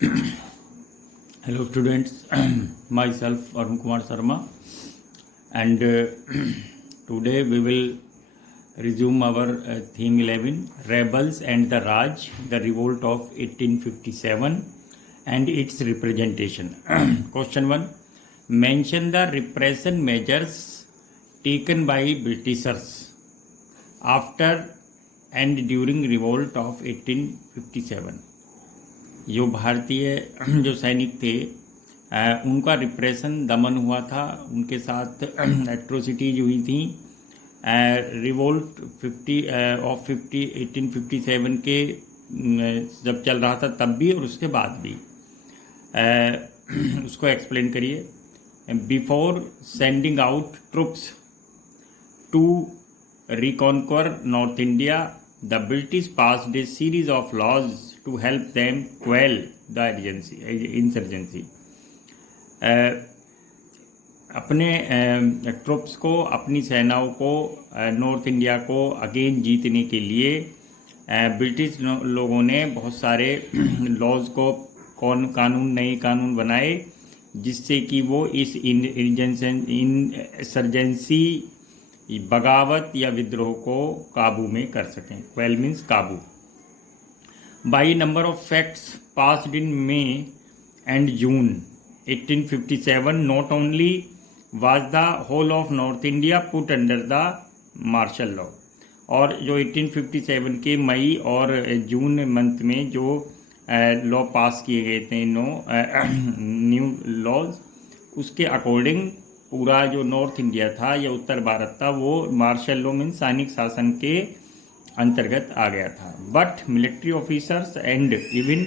Hello students, myself Arun Kumar Sharma, and today we will resume our theme 11, Rebels and the Raj, the revolt of 1857 and its representation. Question 1, mention the repression measures taken by Britishers after and during revolt of 1857. जो भारतीय जो सैनिक थे उनका repression दमन हुआ था, उनके साथ एट्रोसिटीज हुई थी रिवोल्ट 1857 के जब चल रहा था तब भी और उसके बाद भी। उसको एक्सप्लेन करिए। Before sending out troops to reconquer North India, the British passed a series of laws to help them quell the insurgency. अपने ट्रुप्स को, अपनी सेनाओं को नॉर्थ इंडिया को अगेन जीतने के लिए ब्रिटिश लोगों ने बहुत सारे लॉज को नए कानून बनाए जिससे कि वो इस इंसर्जेंसी बगावत या विद्रोह को काबू में कर सकें। क्वेल मीन्स काबू। By number of facts passed in May and June 1857, not only was the whole of North India put under the martial law, और जो 1857 के मई और जून मंथ में जो लॉ पास किए गए थे न्यू लॉज, उसके अकॉर्डिंग पूरा जो नॉर्थ इंडिया था या उत्तर भारत था वो मार्शल लॉ मीन्स सैनिक शासन के अंतर्गत आ गया था। But military officers and even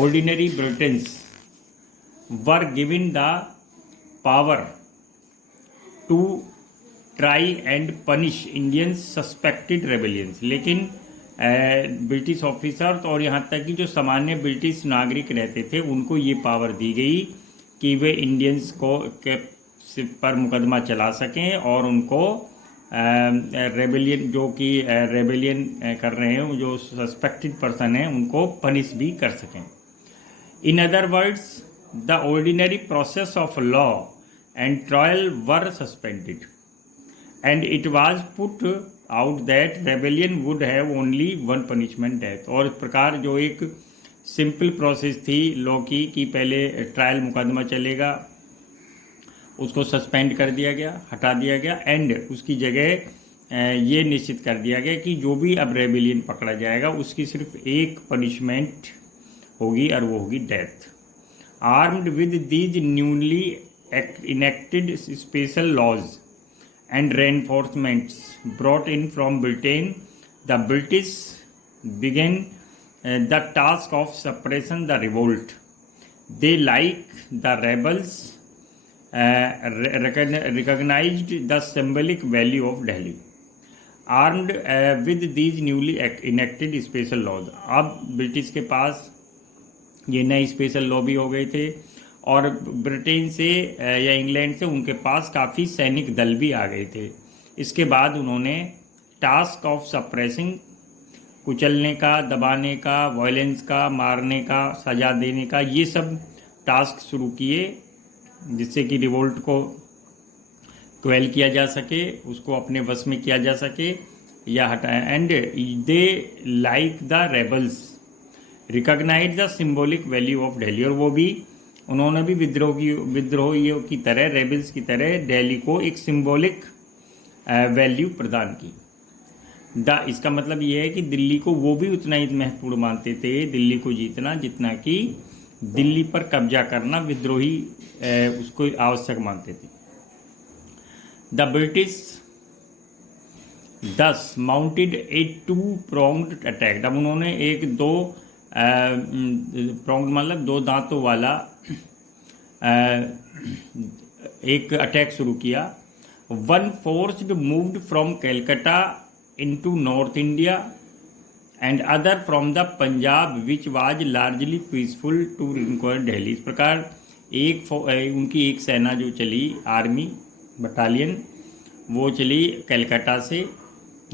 ordinary Britons were given the power to try and punish Indians suspected rebellions. लेकिन ब्रिटिश ऑफिसर्स और यहाँ तक कि जो सामान्य ब्रिटिश नागरिक रहते थे उनको ये पावर दी गई कि वे इंडियंस को पर मुकदमा चला सकें और उनको रेबेलियन जो कि रेबेलियन कर रहे हैं, जो सस्पेक्टेड पर्सन हैं, उनको पनिश भी कर सकें। In other words, the ordinary process of law and trial were suspended and it was put out that rebellion would have only one punishment, death. और इस प्रकार जो एक सिंपल प्रोसेस थी लॉ की कि पहले ट्रायल मुकदमा चलेगा, उसको सस्पेंड कर दिया गया, हटा दिया गया, एंड उसकी जगह ये निश्चित कर दिया गया कि जो भी अब रेबेलियन पकड़ा जाएगा उसकी सिर्फ एक पनिशमेंट होगी और वो होगी death. Armed with these newly enacted special laws and reinforcements brought in from Britain, the British began the task of suppressing the revolt. They, like the rebels, recognized the symbolic value of Delhi. Armed with these newly enacted special laws, अब British के पास ये नए special law भी हो गए थे और Britain से या इंग्लैंड से उनके पास काफ़ी सैनिक दल भी आ गए थे। इसके बाद उन्होंने टास्क ऑफ सप्रेसिंग, कुचलने का, दबाने का, वायलेंस का, मारने का, सजा देने का, ये सब टास्क शुरू किए जिससे कि रिवोल्ट को क्वेल किया जा सके, उसको अपने वश में किया जा सके या हटाया। And they like the rebels recognize the symbolic value of Delhi, और वो भी उन्होंने भी विद्रोहियों की तरह, रेबल्स की तरह दिल्ली को एक सिंबॉलिक वैल्यू प्रदान की। इसका मतलब ये है कि दिल्ली को वो भी उतना ही महत्वपूर्ण मानते थे, दिल्ली को जीतना, जितना कि दिल्ली पर कब्जा करना विद्रोही उसको आवश्यक मानते थे। The British thus mounted a two pronged attack. अब उन्होंने एक दो प्रोंग्ड मतलब दो दांतों वाला एक अटैक शुरू किया। One forced moved from Calcutta into north India and other from the Punjab which was largely peaceful to recover Delhi. इस प्रकार उनकी एक सेना जो चली, आर्मी बटालियन, वो चली कलकत्ता से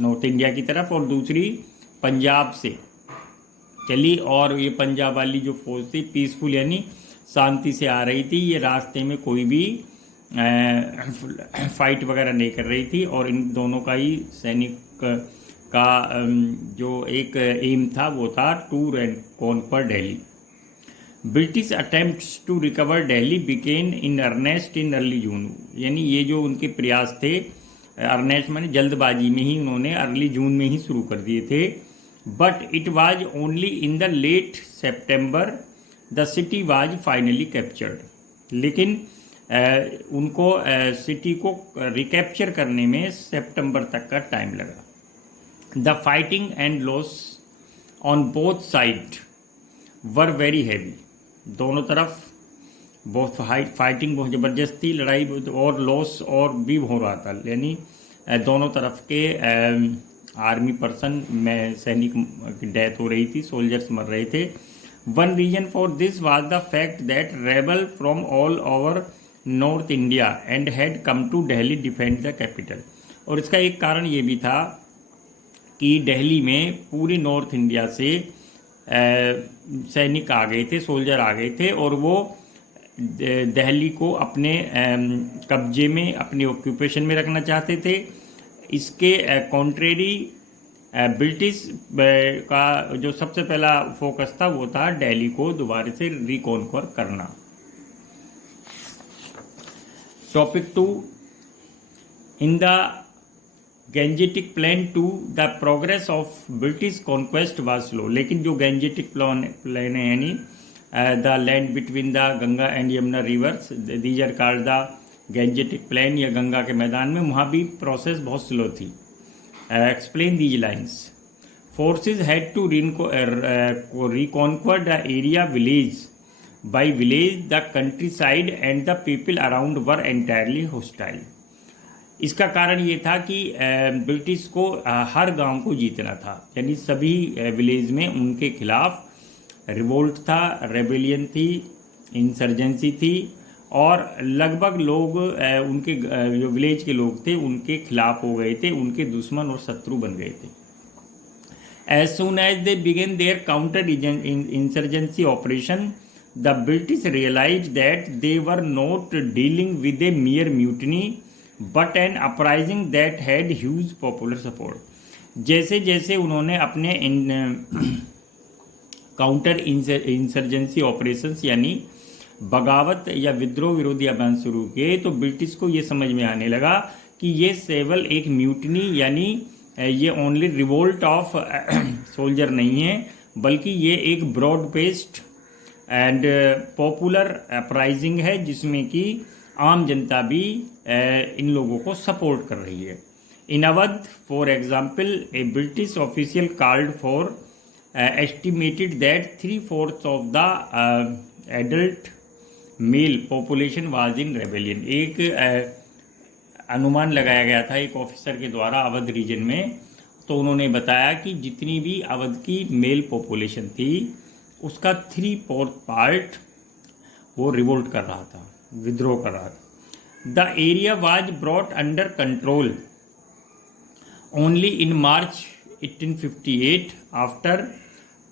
नॉर्थ इंडिया की तरफ, और दूसरी पंजाब से चली। और ये पंजाब वाली जो फौज थी पीसफुल यानी शांति से आ रही थी, ये रास्ते में कोई भी फाइट वगैरह नहीं कर रही थी। और इन दोनों का ही सैनिक का जो एक एम था वो था to conquer Delhi. British attempts to recover Delhi began in earnest in early June, यानी ये जो उनके प्रयास थे अर्नेस्ट माने जल्दबाजी में ही उन्होंने अर्ली जून में ही शुरू कर दिए थे। But it was only in the late September the city was finally captured, लेकिन उनको सिटी को रिकैप्चर करने में सितंबर तक का टाइम लगा। The fighting and loss on both side were very heavy, दोनों तरफ बहुत फाइटिंग बहुत ज़बरदस्त थी, लड़ाई और लॉस और भी हो रहा था, यानी दोनों तरफ के आर्मी पर्सन में सैनिक की डेथ हो रही थी, सोल्जर्स मर रहे थे। One reason for this was the fact that rebel from all over north India and had come to Delhi defend the capital, और इसका एक कारण ये भी था कि दिल्ली में पूरी नॉर्थ इंडिया से सैनिक आ गए थे, सोल्जर आ गए थे, और वो दिल्ली को अपने कब्जे में, अपने ऑक्यूपेशन में रखना चाहते थे। इसके कॉन्ट्रेरी ब्रिटिश का जो सबसे पहला फोकस था वो था दिल्ली को दोबारा से रिकॉन्कर करना। Topic 2, in the Gangetic plain to the progress of British conquest was slow, लेकिन जो गैंजेटिक प्लान है यानी the land between the Ganga and Yamuna rivers, these are called the Gangetic plain या गंगा के मैदान में, वहाँ भी प्रोसेस बहुत स्लो थी। Explain these lines. Forces had to reconquer the area village by village, the country side and the people around were entirely hostile. इसका कारण ये था कि ब्रिटिश को हर गांव को जीतना था, यानी सभी विलेज में उनके खिलाफ रिवोल्ट था, रेबेलियन थी, इंसर्जेंसी थी, और लगभग लोग उनके जो विलेज के लोग थे उनके खिलाफ हो गए थे, उनके दुश्मन और शत्रु बन गए थे। As soon as they began their counter insurgency operation, the British realise that they were not dealing with a mere mutiny but an uprising that had huge popular support. जैसे जैसे उन्होंने अपने काउंटर इंसर्जेंसी ऑपरेशंस यानी बगावत या विद्रोह विरोधी अभियान शुरू किए, तो ब्रिटिश को ये समझ में आने लगा कि ये केवल एक म्यूटनी यानी ये ओनली रिवोल्ट ऑफ सोल्जर नहीं है, बल्कि ये एक broad based and popular uprising है, जिसमें कि आम जनता भी इन लोगों को सपोर्ट कर रही है। In Awadh for example a British official called for estimated that 3/4 of the adult male population was in rebellion। एक अनुमान लगाया गया था एक ऑफिसर के द्वारा अवध रीजन में, तो उन्होंने बताया कि जितनी भी अवध की मेल पॉपुलेशन थी उसका 3/4 पार्ट वो रिवोल्ट कर रहा था, विद्रोह कर रहा था। The area was brought under control only in March 1858 after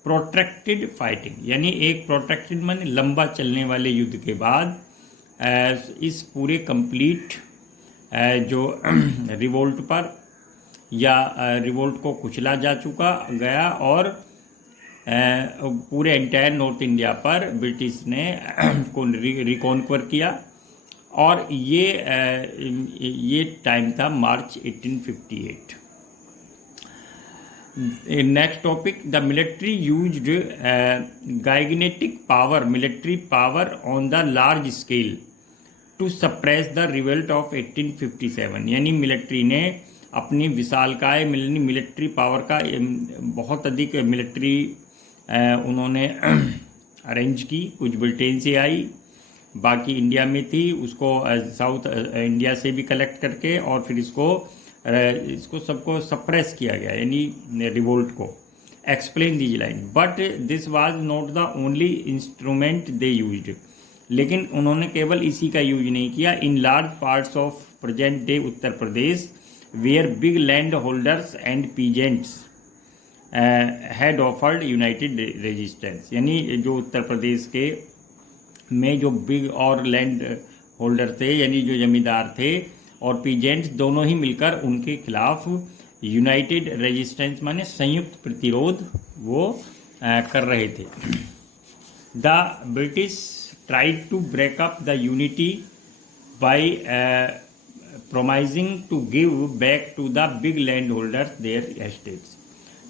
protracted fighting, यानी एक प्रोट्रैक्टेड माने लंबा चलने वाले युद्ध के बाद इस पूरे कंप्लीट जो रिवोल्ट पर या रिवोल्ट को कुचला जा चुका गया, और पूरे एंटायर नॉर्थ इंडिया पर ब्रिटिश ने को रिकॉन्क्वर किया, और ये टाइम था March 1858। Next topic, the military used gigantic power, military power on the large scale to suppress the revolt of 1857, यानी मिलिट्री ने अपनी विशालकाय मिलिट्री पावर का बहुत अधिक मिलिट्री उन्होंने अरेंज की, कुछ ब्रिटेन से आई, बाकी इंडिया में थी, उसको साउथ इंडिया से भी कलेक्ट करके और फिर इसको सबको सप्रेस किया गया, यानी रिवोल्ट को। Explain these line, but this was not the only instrument they used, लेकिन उन्होंने केवल इसी का यूज नहीं किया। In large parts of present day Uttar Pradesh, where big land holders and peasants had offered united resistance. यानी जो उत्तर प्रदेश के में जो बिग और लैंड होल्डर थे, यानी जो जमींदार थे, और पीजेंट्स दोनों ही मिलकर उनके खिलाफ यूनाइटेड रेजिस्टेंस माने संयुक्त प्रतिरोध वो कर रहे थे। The British tried to break up the unity by promising to give back to the big landholders their estates।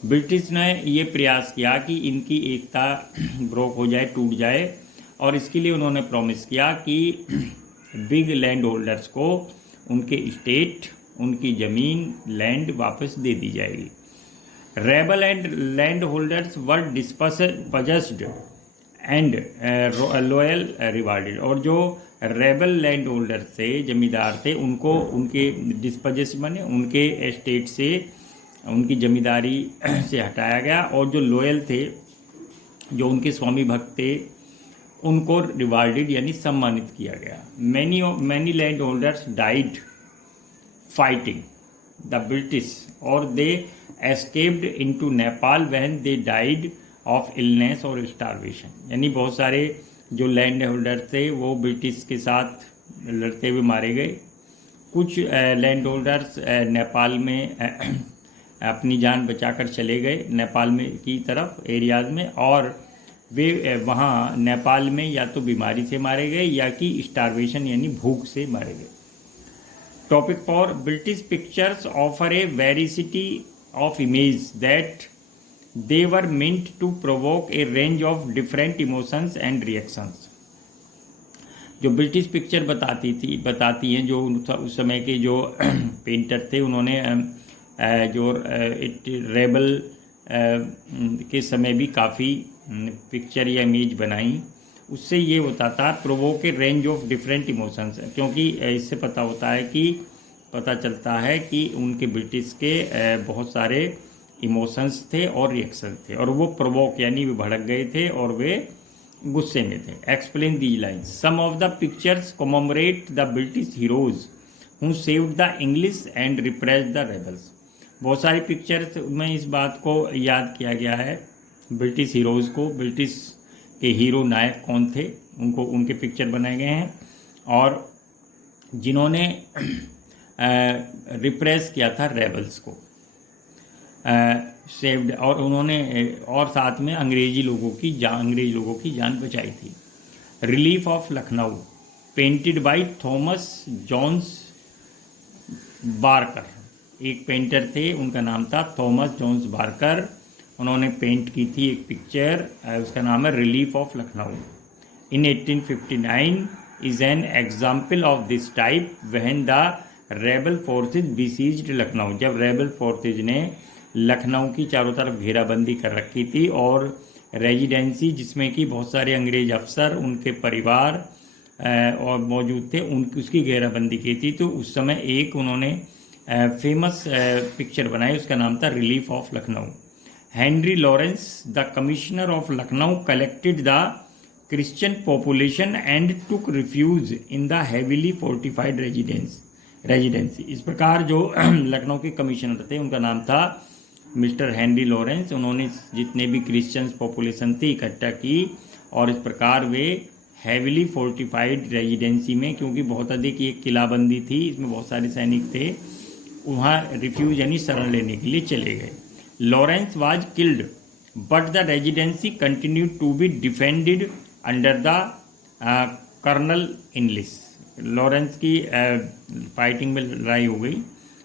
British ने ये प्रयास किया कि इनकी एकता ब्रोक हो जाए, टूट जाए, और इसके लिए उन्होंने प्रॉमिस किया कि बिग लैंड होल्डर्स को उनके स्टेट, उनकी ज़मीन, लैंड वापस दे दी जाएगी। Rebel and land holders were dispossessed and loyal rewarded. और जो रेबल लैंड होल्डर थे, जमींदार थे, उनको उनके डिस्पजेस माने उनके एस्टेट से, उनकी जमींदारी से हटाया गया, और जो लॉयल थे, जो उनके स्वामी भक्त थे, उनको रिवार्डेड यानी सम्मानित किया गया। Many land holders died fighting the British और they escaped into Nepal when they died of illness और स्टारवेशन। यानी बहुत सारे जो लैंड होल्डर थे वो ब्रिटिश के साथ लड़ते हुए मारे गए। कुछ लैंड होल्डर्स नेपाल में अपनी जान बचाकर चले गए, नेपाल में की तरफ एरियाज़ में, और वे वहाँ नेपाल में या तो बीमारी से मारे गए या कि स्टारवेशन यानी भूख से मारे गए। Topic for British pictures offer A veracity of image that they were meant to provoke a range of different emotions and reactions। जो ब्रिटिश पिक्चर बताती हैं, जो उस समय के जो पेंटर थे, उन्होंने जो रेबल के समय भी काफ़ी पिक्चर या इमेज बनाई। उससे ये होता था provoke A range of different emotions, क्योंकि इससे पता चलता है कि उनके ब्रिटिश के बहुत सारे इमोशंस थे और रिएक्शंस थे, और वो प्रोवोक यानी वे भड़क गए थे और वे गुस्से में थे। Explain these lines. Some of the pictures commemorate the British heroes who saved the English and repress the rebels. बहुत सारी पिक्चर्स में इस बात को याद किया गया है, ब्रिटिश हीरोज़ को, ब्रिटिश के हीरो नायक कौन थे, उनको उनके पिक्चर बनाए गए हैं, और जिन्होंने रिप्रेस किया था रेबल्स को, सेव्ड, और उन्होंने और साथ में अंग्रेज लोगों की जान बचाई थी। Relief of Lucknow painted by Thomas Jones Barker. एक पेंटर थे, उनका नाम था थॉमस जॉन्स बारकर। उन्होंने पेंट की थी एक पिक्चर, उसका नाम है relief of Lucknow. In 1859 is an example of this type when the rebel forces besieged Lucknow. जब रेबल फोर्सेज ने लखनऊ की चारों तरफ घेराबंदी कर रखी थी, और रेजिडेंसी जिसमें कि बहुत सारे अंग्रेज अफसर, उनके परिवार और मौजूद थे, उसकी घेराबंदी की थी, तो उस समय एक उन्होंने फेमस पिक्चर बनाई, उसका नाम था relief of Lucknow. Henry Lawrence the commissioner of Lucknow collected the Christian population and took refuge in the heavily fortified residency. इस प्रकार जो लखनऊ के कमिश्नर थे, उनका नाम था मिस्टर हेनरी लॉरेंस। उन्होंने जितने भी क्रिश्चियंस पॉपुलेशन थी इकट्ठा की, और इस प्रकार वे हैविली फोर्टिफाइड रेजिडेंसी में, क्योंकि बहुत अधिक ये किलाबंदी थी, इसमें बहुत सारे सैनिक थे, वहाँ रिफ्यूज यानी शरण लेने के लिए चले गए। Lawrence was killed but the residency continued to be defended under the colonel Inglis. Lawrence की फाइटिंग में लड़ाई हो गई,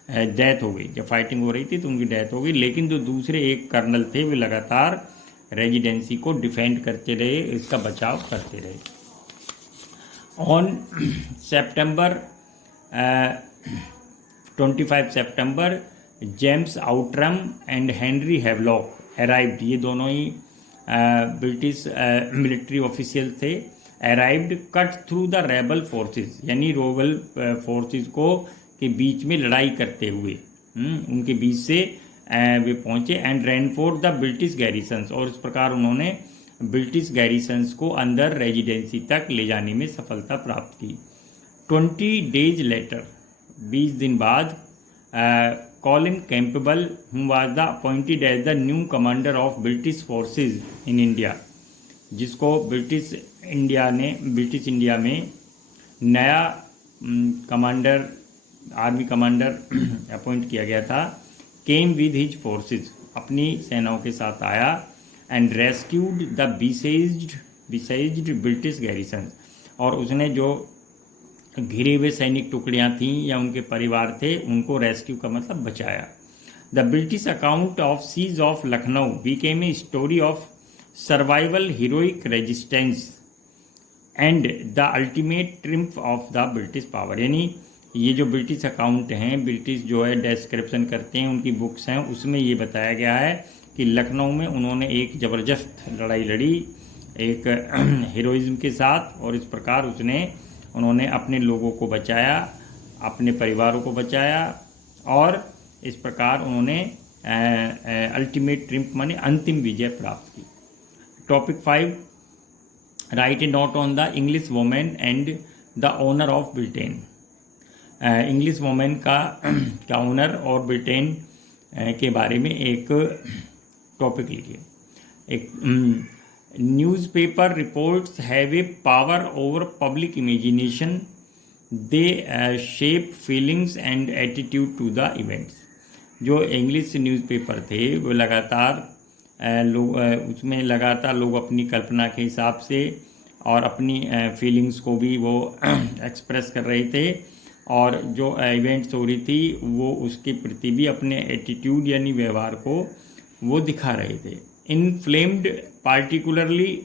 डेथ हो गई। जब फाइटिंग हो रही थी तो उनकी डेथ हो गई, लेकिन जो दूसरे एक कर्नल थे वे लगातार रेजिडेंसी को डिफेंड करते रहे, इसका बचाव करते रहे। On September 25 September James Outram and Henry Havelock arrived. ये दोनों ही ब्रिटिश मिलिट्री ऑफिशियल थे। Arrived cut through the rebel forces, यानी रेबल फोर्सेस को के बीच में लड़ाई करते हुए उनके बीच से वे पहुंचे। एंड रेनफोर्स द ब्रिटिश गैरिसन्स, और इस प्रकार उन्होंने ब्रिटिश गैरिसन्स को अंदर रेजिडेंसी तक ले जाने में सफलता प्राप्त की। 20 डेज लेटर 20 दिन बाद Colin Campbell who was the appointed as the new commander of British forces in India, जिसको ब्रिटिश इंडिया में नया कमांडर, आर्मी कमांडर अपॉइंट किया गया था, केम विद हिज फोर्सेज, अपनी सेनाओं के साथ आया, and rescued the besieged British garrison, और उसने जो घिरे हुए सैनिक टुकड़ियाँ थीं या उनके परिवार थे उनको रेस्क्यू का मतलब बचाया। The British account of siege of Lucknow became a story of survival, heroic resistance and the ultimate triumph of the British power. यानी ये जो ब्रिटिश अकाउंट हैं, ब्रिटिश जो है डिस्क्रिप्शन करते हैं, उनकी बुक्स हैं, उसमें ये बताया गया है कि लखनऊ में उन्होंने एक ज़बरदस्त लड़ाई लड़ी एक हीरोइज्म के साथ, और इस प्रकार उन्होंने अपने लोगों को बचाया, अपने परिवारों को बचाया, और इस प्रकार उन्होंने अल्टीमेट ट्रिम्फ माने अंतिम विजय प्राप्त की। Topic 5, write a note on the English women and the honour of Britain. English women का ओनर और ब्रिटेन के बारे में एक टॉपिक लिखिए। एक newspaper reports have a power over public imagination, they shape feelings and attitude to the events. जो English newspaper थे वो लगातार उसमें लगातार लोग अपनी कल्पना के हिसाब से और अपनी फीलिंग्स को भी वो एक्सप्रेस कर रहे थे, और जो इवेंट्स हो रही थी वो उसके प्रति भी अपने एटीट्यूड यानी व्यवहार को वो दिखा रहे थे। Inflamed particularly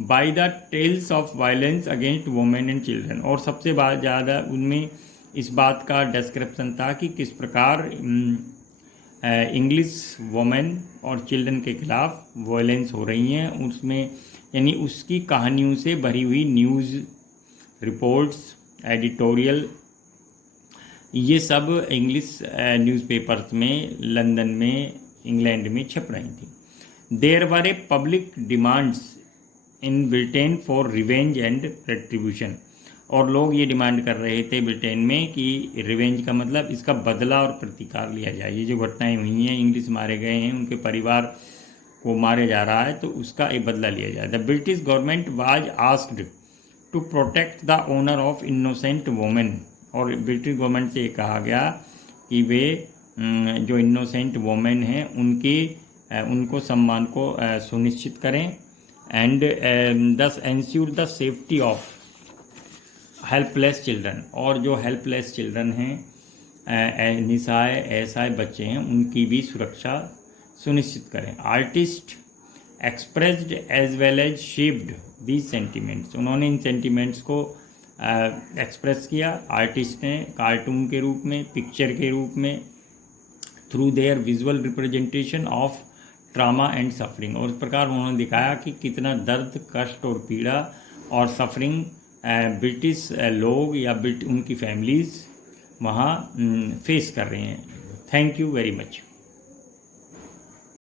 by the tales of violence against women and children, और सबसे ज़्यादा उनमें इस बात का डिस्क्रिप्शन था कि किस प्रकार इंग्लिश वुमेन और चिल्ड्रन के खिलाफ वायलेंस हो रही हैं, उसमें यानी उसकी कहानियों से भरी हुई न्यूज़ रिपोर्ट्स, एडिटोरियल, ये सब इंग्लिश न्यूज़पेपर्स में लंदन में, इंग्लैंड में छप रही थी। There were a public demands in Britain for revenge and retribution, और लोग ये डिमांड कर रहे थे ब्रिटेन में कि रिवेंज का मतलब इसका बदला और प्रतिकार लिया जाए। ये जो घटनाएं हुई हैं, इंग्लिश मारे गए हैं, उनके परिवार को मारे जा रहा है, तो उसका एक बदला लिया जाए। The British government was asked to protect the honour of innocent women, और ब्रिटिश गवर्नमेंट से ये कहा गया कि वे जो इनोसेंट वोमेन हैं उनको सम्मान को सुनिश्चित करें, एंड दस ensure the safety of helpless children, और जो हेल्पलेस चिल्ड्रन हैं, निशाए ऐसा बच्चे हैं, उनकी भी सुरक्षा सुनिश्चित करें। Artist expressed as well as shaped these sentiments, उन्होंने इन सेंटिमेंट्स को एक्सप्रेस किया आर्टिस्ट ने कार्टून के रूप में, पिक्चर के रूप में, through their visual representation of trauma and suffering, और इस प्रकार उन्होंने दिखाया कि कितना दर्द, कष्ट और पीड़ा और सफरिंग ब्रिटिश लोग या उनकी फैमिलीज़ वहाँ फेस कर रहे हैं। Thank you very much.